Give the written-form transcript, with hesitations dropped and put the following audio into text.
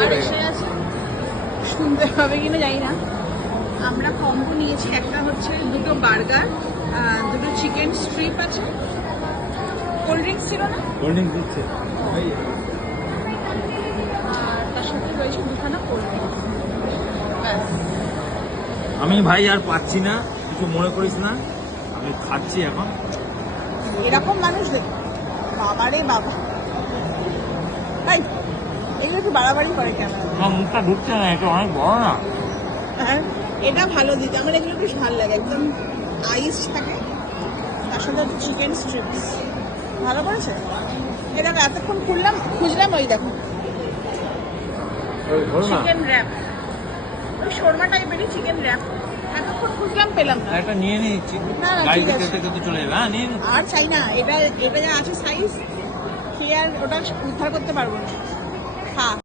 আর এসে আছে, শুনতে হবে কিনা জানি না। আমরা কম্বো নিয়েছি, একটা হচ্ছে দুটো বার্গার, দুটো চিকেন স্ট্রিপ আছে, কোল্ড ড্রিঙ্কস ছিল না, কোল্ড ড্রিঙ্কস দিচ্ছে। আর তার সাথে রয়েছে দুখানা কোল্ড ড্রিঙ্কস। ব্যাস। আমি ভাই আর পাচ্ছি না, কিছু মনে করিস না, আমি খাচ্ছি এখন। এরকম মানুষ দেখ, বাবারে বাবা, তাই এগুলো একটু বাড়াবাড়ি করে কেন? আমার মুখটা ঢুকছে না, এটা অনেক বড় না। হ্যাঁ, এটা ভালো দিতে, আমার এগুলো বেশ ভালো লাগে, একদম আইস থাকে, তার সাথে একটু চিকেন স্ট্রিপস ভালো করেছে। এটা এতক্ষণ খুঁজলাম, ওই দেখো চিকেন র্যাপ, ওই শর্মা টাইপেরই চিকেন র্যাপ, এতক্ষণ খুঁজলাম পেলাম না। একটা নিয়ে নিচ্ছি, না, না, গাড়িতে ঠিক আছে। যেতে যেতে চলে যাবে। হ্যাঁ, নিয়ে নি। আর চাই না, এটা যা আছে সাইজ, খেয়ে আর ওটা উদ্ধার করতে পারবো না। খা।